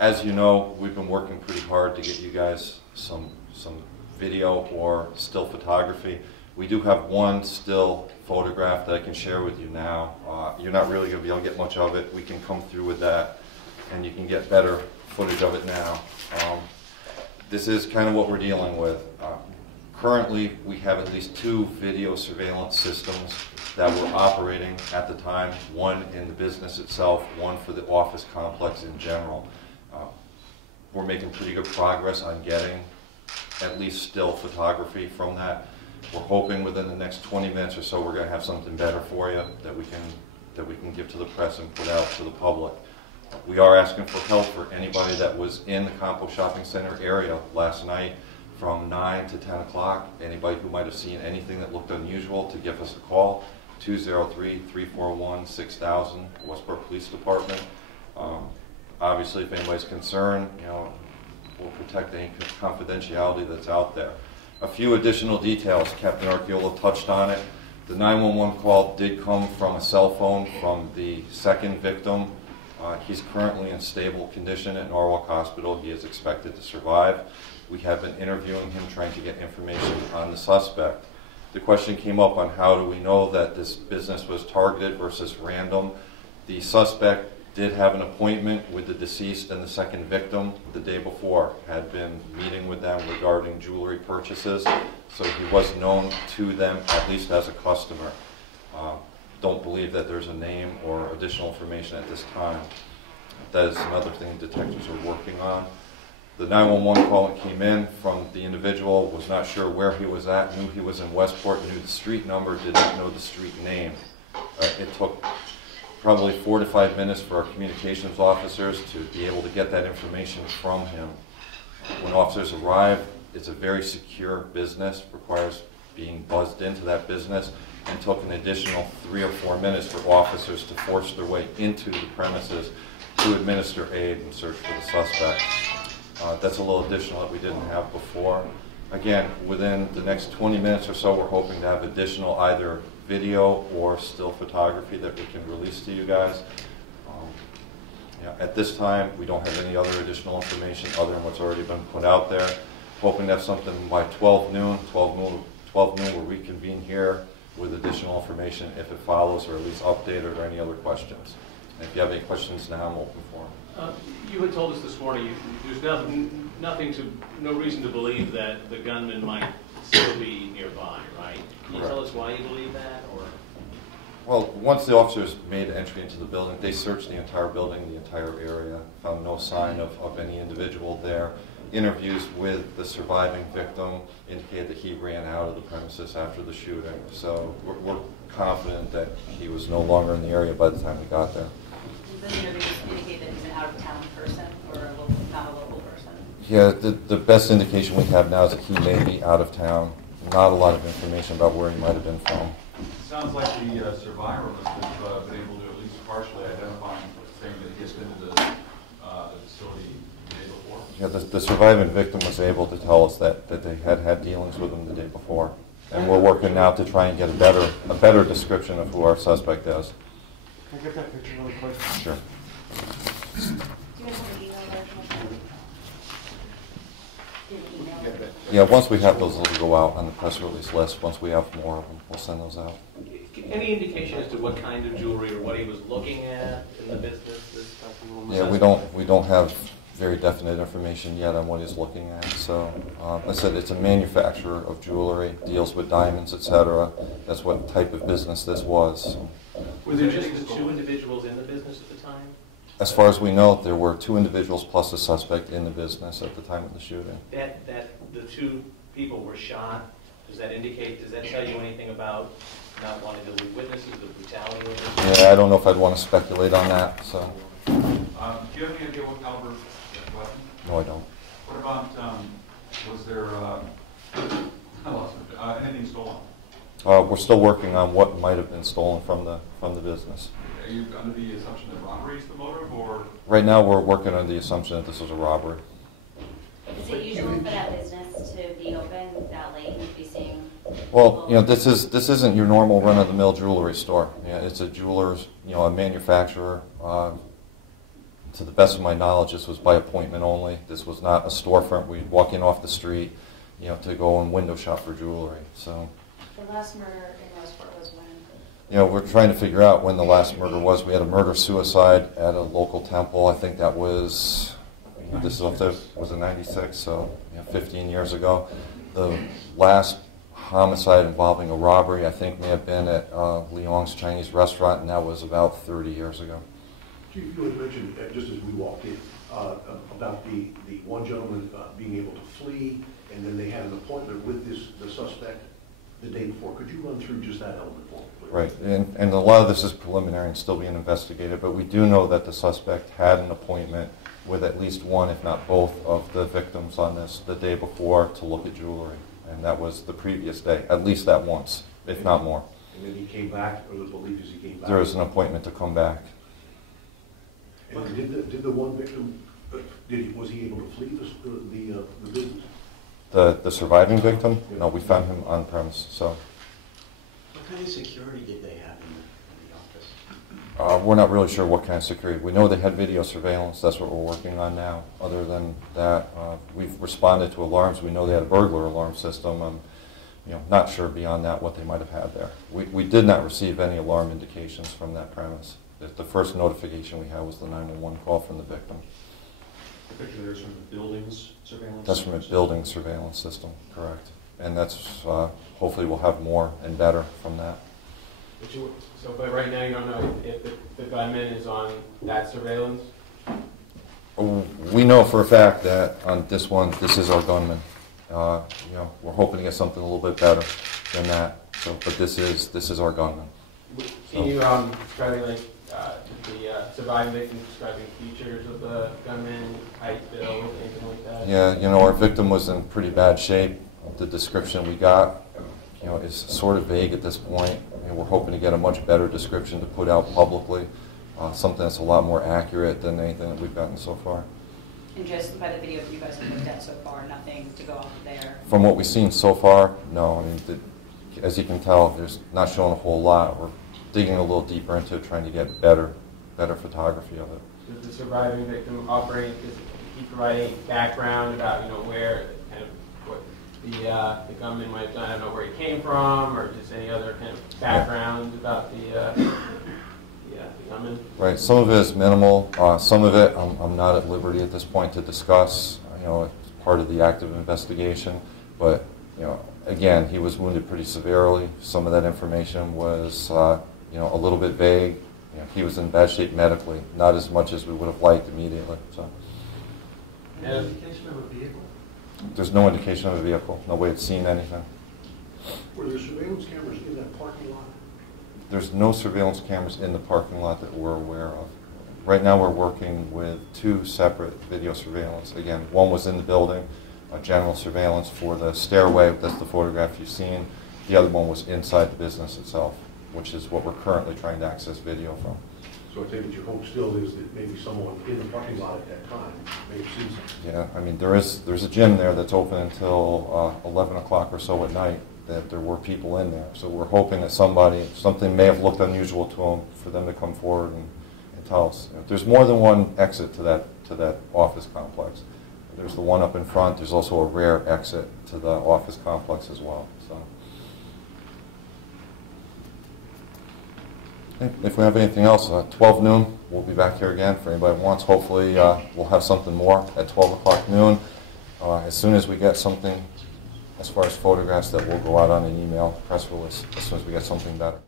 As you know, we've been working pretty hard to get you guys some video or still photography. We do have one still photograph that I can share with you now. You're not really going to be able to get much of it. We can come through with that, and you can get better footage of it now. This is kind of what we're dealing with. Currently, we have at least 2 video surveillance systems that were operating at the time, one in the business itself, one for the office complex in general. We're making pretty good progress on getting at least still photography from that. We're hoping within the next 20 minutes or so we're going to have something better for you that we can give to the press and put out to the public. We are asking for help for anybody that was in the Compo Shopping Center area last night from 9 to 10 o'clock. Anybody who might have seen anything that looked unusual to give us a call, 203-341-6000, Westport Police Department. Obviously, if anybody's concerned, we'll protect any confidentiality that's out there. A few additional details, Captain Archiola touched on it. The 911 call did come from a cell phone from the second victim. He's currently in stable condition at Norwalk Hospital. He is expected to survive. We have been interviewing him, trying to get information on the suspect. The question came up on how do we know that this business was targeted versus random. The suspect did have an appointment with the deceased and the second victim the day before, had been meeting with them regarding jewelry purchases, so he was known to them at least as a customer. Don't believe that there's a name or additional information at this time. That is another thing detectives are working on. The 911 call that came in from the individual was not sure where he was at, knew he was in Westport, knew the street number, did not know the street name. It took probably 4 to 5 minutes for our communications officers to be able to get that information from him. When officers arrive, it's a very secure business, requires being buzzed into that business, and took an additional 3 or 4 minutes for officers to force their way into the premises to administer aid and search for the suspect. That's a little additional that we didn't have before. Again, within the next 20 minutes or so, we're hoping to have additional either video or still photography that we can release to you guys. At this time, we don't have any other additional information other than what's already been put out there. Hoping to have something by 12 noon, we'll reconvene here with additional information if it follows, or at least updated, or any other questions. And if you have any questions now, I'm open for them. You had told us this morning there's no reason to believe that the gunman might still be nearby, right? Can you tell us why you believe that? Or? Well, once the officers made entry into the building, they searched the entire building, the entire area, found no sign of any individual there. Interviews with the surviving victim indicated that he ran out of the premises after the shooting. So we're confident that he was no longer in the area by the time we got there. Does the interviews indicate that he's an out-of-town person or not a local person? Yeah, the best indication we have now is that he may be out of town. Not a lot of information about where he might have been from. It sounds like the survivor must have been able to at least partially identify him, saying that he has been to the facility the day before. Yeah, the surviving victim was able to tell us that they had dealings with him the day before. And we're working now to try and get a better description of who our suspect is. Can I get that picture really quick? Sure. Do you guys have an email version of that? Yeah, once we have those, they'll go out on the press release list. Once we have more of them, we'll send those out. Any indication as to what kind of jewelry or what he was looking at in the business? Yeah, we don't have very definite information yet on what he's looking at. So, I said it's a manufacturer of jewelry, deals with diamonds, etc. That's what type of business this was. So. Were there just the 2 individuals in the business at the time? As far as we know, there were 2 individuals plus a suspect in the business at the time of the shooting. That the 2 people were shot. Does that tell you anything about not wanting to leave witnesses, the brutality of it? Yeah, I don't know if I'd want to speculate on that. So. Do you have any idea what caliber weapon? No, I don't. What about was there anything stolen? We're still working on what might have been stolen from the business. Are you under the assumption that robbery is the motive, or? Right now, we're working on the assumption that this was a robbery. Is it usual for that business to be open that late and be seeing? Well, this isn't your normal run-of-the-mill jewelry store. Yeah, it's a jeweler's, a manufacturer. to the best of my knowledge, this was by appointment only. This was not a storefront where you'd walk in off the street, you know, to go and window shop for jewelry. So, The last murder in Westport was when? you know, we're trying to figure out when the last murder was. We had a murder-suicide at a local temple. I think that was, this is up there, was it 96? So, you know, 15 years ago. The last homicide involving a robbery, I think, may have been at Leong's Chinese restaurant, and that was about 30 years ago. You had mentioned, just as we walked in, about the one gentleman being able to flee, and then they had an appointment with the suspect the day before. Could you run through just that element for me, please? Right, and a lot of this is preliminary and still being investigated, but we do know that the suspect had an appointment with at least one, if not both, of the victims on this the day before to look at jewelry. And that was the previous day, at least that once, if not more. And then he came back, or the belief is he came back? There was an appointment to come back. And did the one victim, was he able to flee the business? The surviving victim? No, we found him on premise, so. What kind of security did they have in the office? We're not really sure what kind of security. We know they had video surveillance. That's what we're working on now. Other than that, we've responded to alarms. We know they had a burglar alarm system. I'm not sure beyond that what they might have had there. We did not receive any alarm indications from that premise. The first notification we had was the 911 call from the victim. The picture there is from the building's surveillance? That's from a building surveillance system, correct. And that's, hopefully we'll have more and better from that. But right now you don't know if the gunman is on that surveillance? We know for a fact that on this one, this is our gunman. We're hoping to get something a little bit better than that. So, but this is our gunman. Can you describe the surviving victim, describing features of the gunman, height, build, anything like that? Yeah, our victim was in pretty bad shape. The description we got, is sort of vague at this point. We're hoping to get a much better description to put out publicly, something that's a lot more accurate than anything that we've gotten so far. And just by the video that you guys have looked at so far, nothing to go off there? From what we've seen so far, no. I mean, as you can tell, there's not showing a whole lot. We're digging a little deeper into it, trying to get better photography of it. Does the surviving victim operate, does he provide any background about, where, kind of, what the gunman might have done? I don't know where he came from, or just any other kind of background about the gunman? Right, some of it is minimal. Some of it I'm not at liberty at this point to discuss, it's part of the active investigation. But, again, he was wounded pretty severely. Some of that information was, a little bit vague. He was in bad shape medically, not as much as we would have liked immediately. So. Any indication of a vehicle? There's no indication of a vehicle. Nobody had seen anything. Were there surveillance cameras in that parking lot? There's no surveillance cameras in the parking lot that we're aware of. Right now we're working with two separate video surveillance. Again, one was in the building, a general surveillance for the stairway, that's the photograph you've seen. The other one was inside the business itself, which is what we're currently trying to access video from. So I take it your hope still is that maybe someone in the parking lot at that time may have seen something? Yeah, I mean, there's a gym there that's open until 11 o'clock or so at night, that there were people in there. So we're hoping that something may have looked unusual to them, for them to come forward and tell us. There's more than one exit to that office complex. There's the one up in front. There's also a rear exit to the office complex as well. So. If we have anything else, 12 noon, we'll be back here again for anybody who wants. Hopefully we'll have something more at 12 o'clock noon. As soon as we get something, as far as photographs, that will go out on an email, press release, as soon as we get something better.